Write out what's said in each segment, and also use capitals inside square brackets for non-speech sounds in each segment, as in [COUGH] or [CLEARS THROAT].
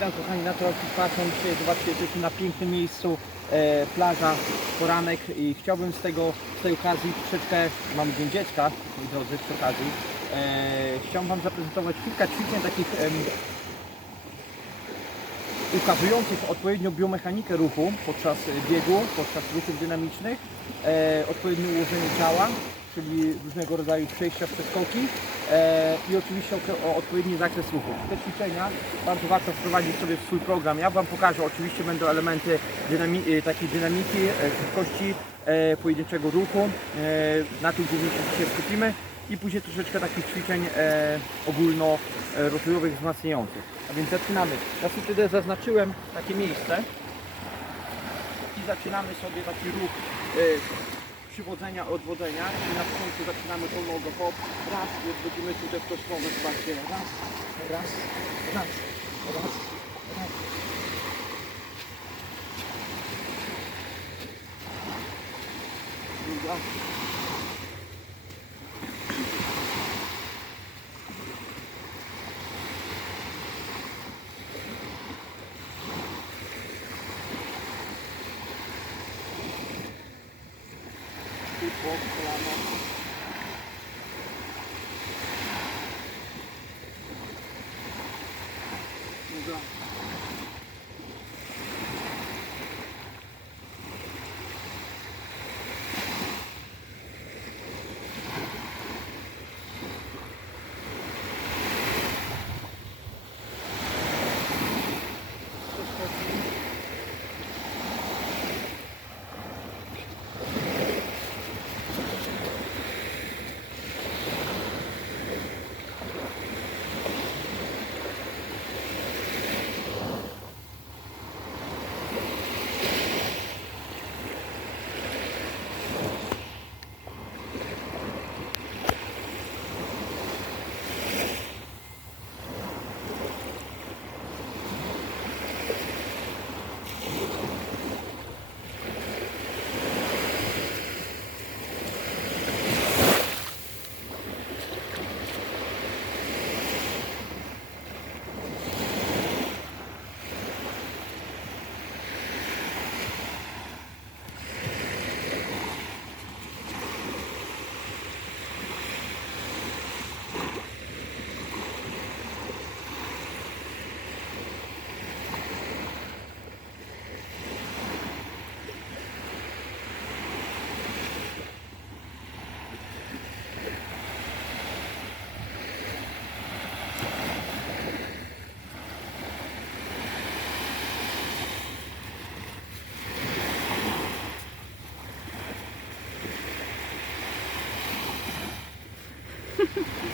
Witam kochani na to patrząc, zobaczcie, jesteśmy na pięknym miejscu, e, plaża, poranek i chciałbym z tego, z tej okazji troszeczkę, mam dzień dziecka, drodzy, okazji, e, chciałbym Wam zaprezentować kilka ćwiczeń takich ukazujących odpowiednią biomechanikę ruchu podczas biegu, podczas ruchów dynamicznych, e, odpowiednie ułożenie ciała, czyli różnego rodzaju przejścia, przeskoki e, i oczywiście o, o odpowiedni zakres ruchu. Te ćwiczenia bardzo warto wprowadzić sobie w swój program. Ja Wam pokażę, oczywiście będą elementy dynami e, takiej dynamiki, e, szybkości, e, pojedynczego ruchu. E, na tym głównie się dzisiaj skupimy i później troszeczkę takich ćwiczeń e, ogólno e, rozwojowych, wzmacniających. A więc zaczynamy. Ja sobie tutaj zaznaczyłem takie miejsce i zaczynamy sobie taki ruch e, przywodzenia, odwodzenia, czyli na początku zaczynamy nogą hop, raz, i odwodzimy tutaj w tą stronę, zobaczcie, raz, raz, raz, raz, raz. Druga. I po kolano. Ha ha ha.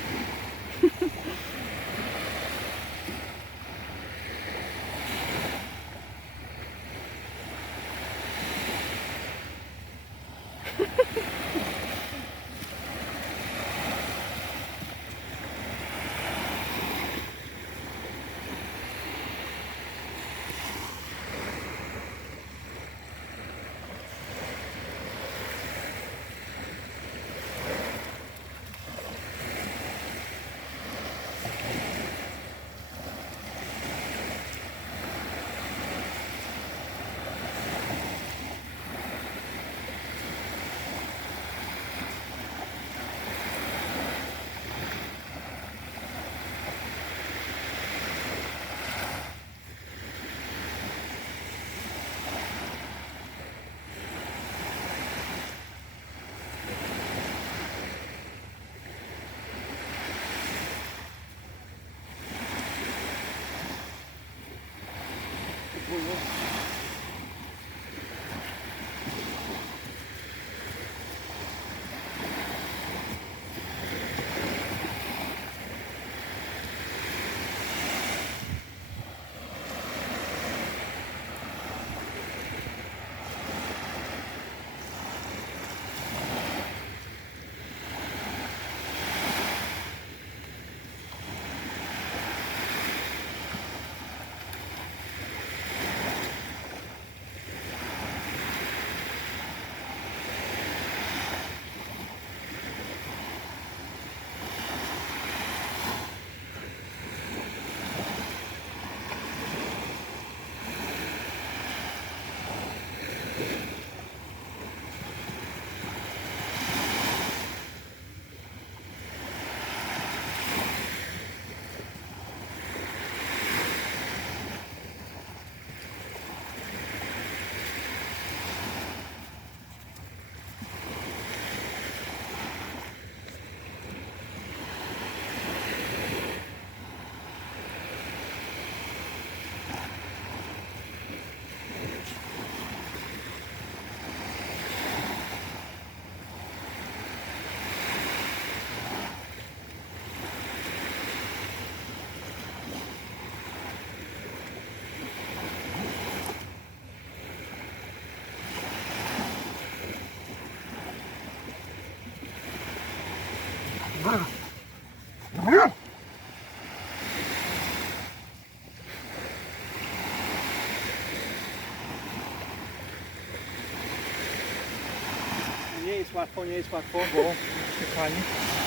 Nie jest łatwo, nie jest łatwo, bo się pali.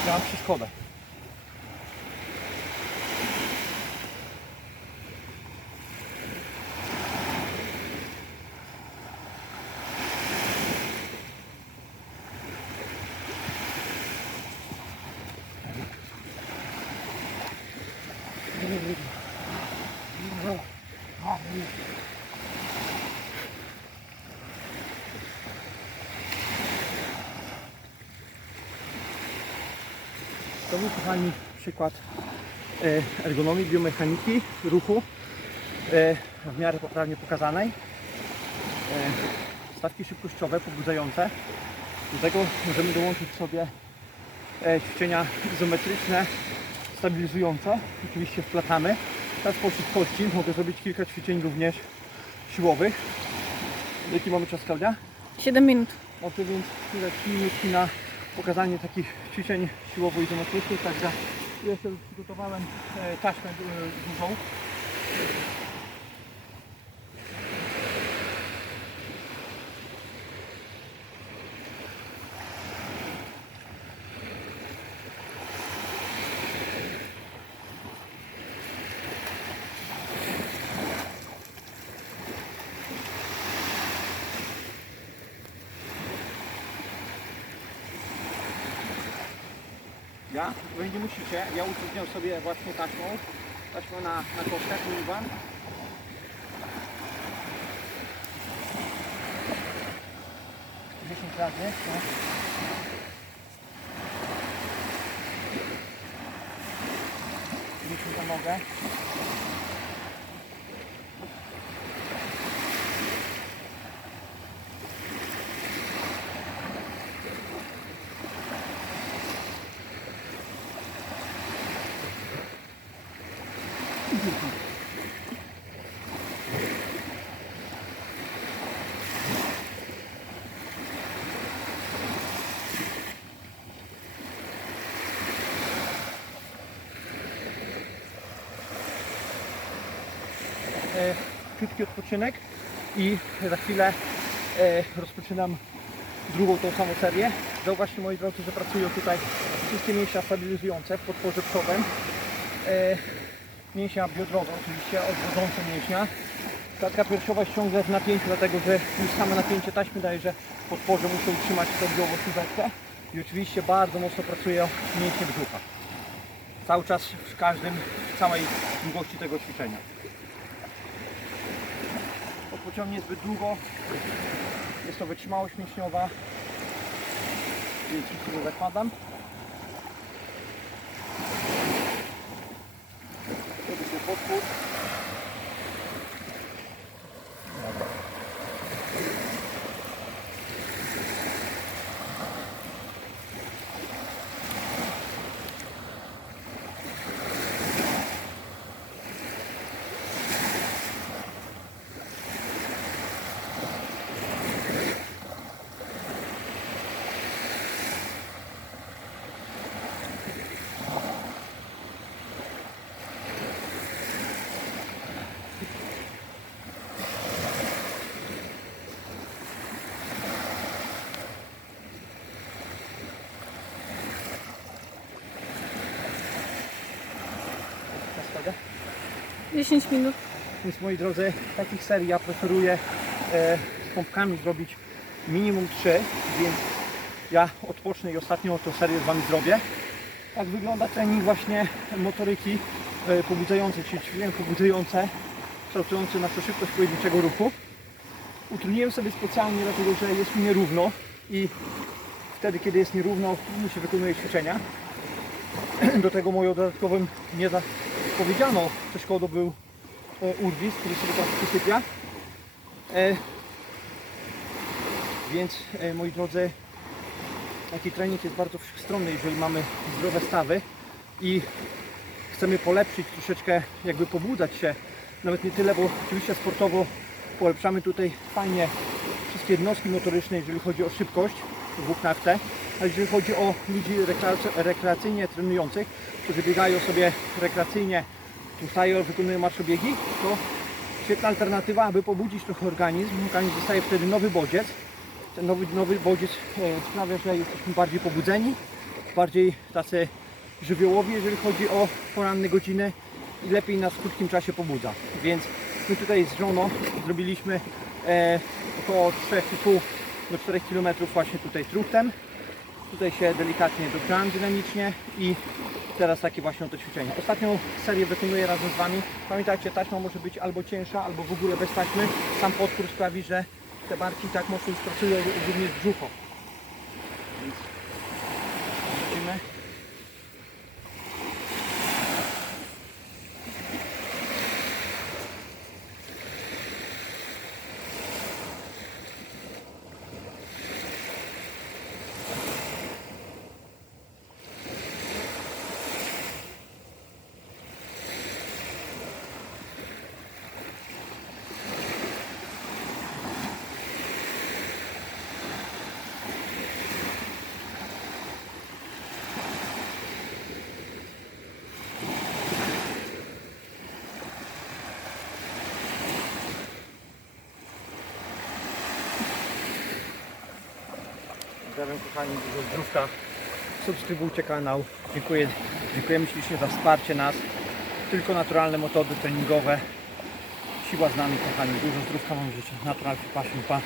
Ja mam przeszkodę. Był kochani przykład e, ergonomii, biomechaniki, ruchu e, w miarę poprawnie pokazanej. E, Stawki szybkościowe, pobudzające. Do tego możemy dołączyć sobie ćwiczenia izometryczne, stabilizujące. Oczywiście wplatamy. Teraz po szybkości mogę zrobić kilka ćwiczeń również siłowych. Jaki mamy czas, Klaudia? 7 minut. Oto więc chwilę, trzy minutki na pokazanie takich ćwiczeń siłowo-izometrycznych, także sobie przygotowałem e, taśmę e, dużą. Ja, wy nie musicie, ja utrudniam sobie właśnie taśmą, taśmą na, na kostkach, minivan. Dziesięć razy, no. Dziesięć na nogę. e, krótki odpoczynek i za chwilę e, rozpoczynam drugą tą samą serię. Zauważcie moi drodzy, że pracują tutaj wszystkie mięśnia stabilizujące w podporze przodem. E, mięśnia biodrowe oczywiście, odwodzące mięśnia. Klatka piersiowa ciągle w napięciu, dlatego że już same napięcie taśmy daje, że podporze muszą utrzymać prawidłową sylwetkę. I oczywiście bardzo mocno pracują mięśnie brzucha. Cały czas w każdym, w całej długości tego ćwiczenia. Odpociągnie zbyt długo. Jest to wytrzymałość mięśniowa. Więc zakładam. Robię sobie podpór. 10 minut. Więc moi drodzy, takich serii ja preferuję e, z pompkami zrobić minimum 3, więc ja odpocznę i ostatnią tą serię z Wami zrobię. Tak wygląda trening właśnie motoryki e, czyli ćwiczenia pobudzające, kształtujące naszą szybkość pojedynczego ruchu. Utrudniłem sobie specjalnie, dlatego że jest mi nierówno i wtedy, kiedy jest nierówno, trudno się wykonuje ćwiczenia. [CLEARS THROAT] Do tego moją dodatkowym niezapowiedzianą przeszkodą był e, urwis, który sobie teraz przysypia. E, więc e, moi drodzy, taki trening jest bardzo wszechstronny, jeżeli mamy zdrowe stawy i chcemy polepszyć troszeczkę, jakby pobudzać się, nawet nie tyle, bo oczywiście sportowo polepszamy tutaj fajnie wszystkie jednostki motoryczne, jeżeli chodzi o szybkość w naftę, a jeżeli chodzi o ludzi rekreac- rekreacyjnie trenujących, którzy biegają sobie rekreacyjnie, tłustają, wykonują marszobiegi, to świetna alternatywa, aby pobudzić trochę organizm. Organizm dostaje wtedy nowy bodziec ten nowy, nowy bodziec e, sprawia, że jesteśmy bardziej pobudzeni, bardziej tacy żywiołowi, jeżeli chodzi o poranne godziny i lepiej nas w krótkim czasie pobudza. Więc my tutaj z żoną zrobiliśmy e, około 3,5 do 4 km właśnie tutaj truchtem. Tutaj się delikatnie dopchałem dynamicznie i teraz takie właśnie to ćwiczenie. Ostatnią serię wykonuję razem z Wami. Pamiętajcie, taśma może być albo cięższa, albo w ogóle bez taśmy. Sam podpór sprawi, że te barki tak mocno już pracują również brzucho. Więc widzimy. Pozdrawiam kochani, dużo zdrówka. Subskrybujcie kanał. Dziękuję, dziękujemy ślicznie za wsparcie nas. Tylko naturalne metody treningowe. Siła z nami kochani. Dużo zdrówka mam życzę. Natural Passion Pa.